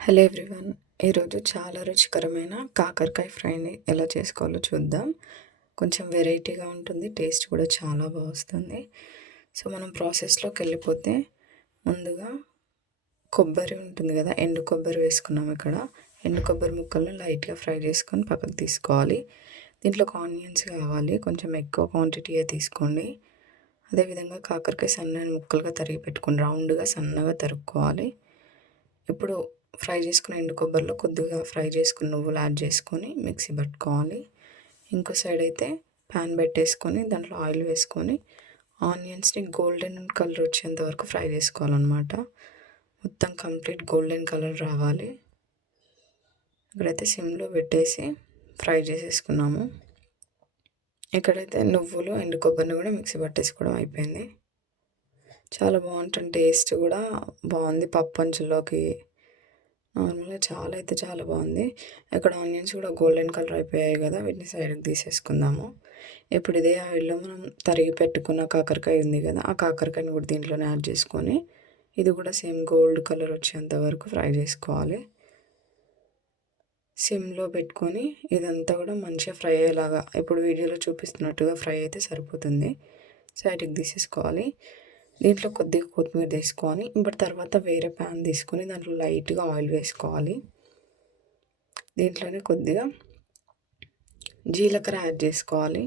Hello everyone ఈరోజు చాలా రుచికరమైన కాకరకాయ ఫ్రైని ఎలా చేసుకోవాలో చూద్దాం. కొంచెం వెరైటీగా ఉంటుంది టేస్ట్ కూడా చాలా బాగుస్తుంది సో మనం ప్రాసెస్లోకి వెళ్ళిపోతే ముందుగా కొబ్బరి ఉంటుంది కదా ఎండు కొబ్బరి వేసుకున్నాం ఇక్కడ. ఎండు కొబ్బరి ముక్కలను లైట్గా ఫ్రై చేసుకొని పక్కకు తీసుకోవాలి. దీంట్లో ఆనియన్స్ కావాలి కొంచెం ఎక్కువ క్వాంటిటీగా తీసుకోండి. అదేవిధంగా కాకరకాయ సన్నని ముక్కలుగా తరిగి పెట్టుకొని రౌండ్గా సన్నగా తరుక్కోవాలి. ఇప్పుడు ఫ్రై చేసుకున్న ఎండు కొబ్బరిలో కొద్దిగా ఫ్రై చేసుకున్న నువ్వులు యాడ్ చేసుకొని మిక్సీ పట్టుకోవాలి. ఇంకో సైడ్ అయితే ప్యాన్ పెట్టేసుకొని దాంట్లో ఆయిల్ వేసుకొని ఆనియన్స్ని గోల్డెన్ కలర్ వచ్చేంత వరకు ఫ్రై చేసుకోవాలన్నమాట. మొత్తం కంప్లీట్ గోల్డెన్ కలర్ రావాలి. ఇక్కడైతే సిమ్లో పెట్టేసి ఫ్రై చేసేసుకున్నాము. ఇక్కడైతే నువ్వులు ఎండు కొబ్బరిని కూడా మిక్సీ పట్టేసుకోవడం అయిపోయింది. చాలా బాగుంటుంది టేస్ట్ కూడా బాగుంది పప్పు అంచుల్లోకి నార్మల్గా చాలా అయితే చాలా బాగుంది. ఇక్కడ ఆనియన్స్ కూడా గోల్డెన్ కలర్ అయిపోయాయి కదా వీటిని సైడ్కి తీసేసుకుందాము. ఇప్పుడు ఇదే ఆయిల్లో మనం తరిగి పెట్టుకున్న కాకరకాయ ఉంది కదా ఆ కాకరకాయని కూడా దీంట్లోనే యాడ్ చేసుకొని ఇది కూడా సేమ్ గోల్డ్ కలర్ వచ్చేంత వరకు ఫ్రై చేసుకోవాలి. సిమ్లో పెట్టుకొని ఇదంతా కూడా మంచిగా ఫ్రై అయ్యేలాగా ఇప్పుడు వీడియోలో చూపిస్తున్నట్టుగా ఫ్రై అయితే సరిపోతుంది. సైడ్కి తీసేసుకోవాలి. దీంట్లో కొద్దిగా కొత్తిమీర తీసుకొని ఇప్పుడు తర్వాత వేరే ప్యాన్ తీసుకొని దాంట్లో లైట్గా ఆయిల్ వేసుకోవాలి. దీంట్లోనే కొద్దిగా జీలకర్ర యాడ్ చేసుకోవాలి.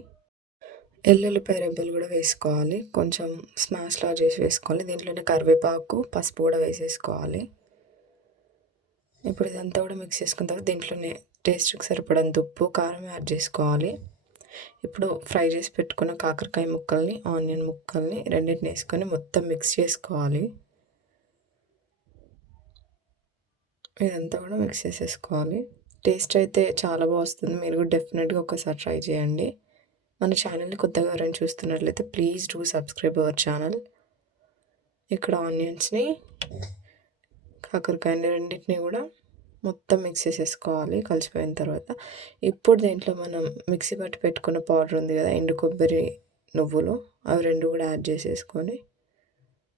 ఎల్లుల్లిపాయ రెబ్బలు కూడా వేసుకోవాలి. కొంచెం స్మాష్లా చేసి వేసుకోవాలి. దీంట్లోనే కరివేపాకు పసుపు కూడా వేసేసుకోవాలి. ఇప్పుడు ఇదంతా కూడా మిక్స్ చేసుకున్న తర్వాత దీంట్లోనే టేస్ట్కి సరిపడంత ఉప్పు కారం యాడ్ చేసుకోవాలి. ఇప్పుడు ఫ్రై చేసి పెట్టుకున్న కాకరకాయ ముక్కల్ని ఆనియన్ ముక్కల్ని రెండింటిని వేసుకొని మొత్తం మిక్స్ చేసుకోవాలి. ఇదంతా కూడా మిక్స్ చేసేసుకోవాలి. టేస్ట్ అయితే చాలా బాగా వస్తుంది. మీరు కూడా డెఫినెట్గా ఒకసారి ట్రై చేయండి. మన ఛానల్ని కొత్తగా ఎవరైనా చూస్తున్నట్లయితే please do subscribe our channel. ఇక్కడ ఆనియన్స్ని కాకరకాయని రెండింటిని కూడా మొత్తం మిక్స్ చేసేసుకోవాలి కలిసిపోయిన తర్వాత. ఇప్పుడు దీంట్లో మనం మిక్సీ పట్టి పెట్టుకున్న పౌడర్ ఉంది కదా ఎండు కొబ్బరి నువ్వులు అవి రెండు కూడా యాడ్ చేసేసుకొని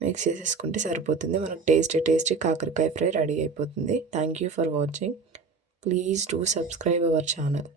మిక్స్ చేసేసుకుంటే సరిపోతుంది. మనకు టేస్టీ టేస్టీ కాకరకాయ ఫ్రై రెడీ అయిపోతుంది. Thank you for watching please do subscribe our channel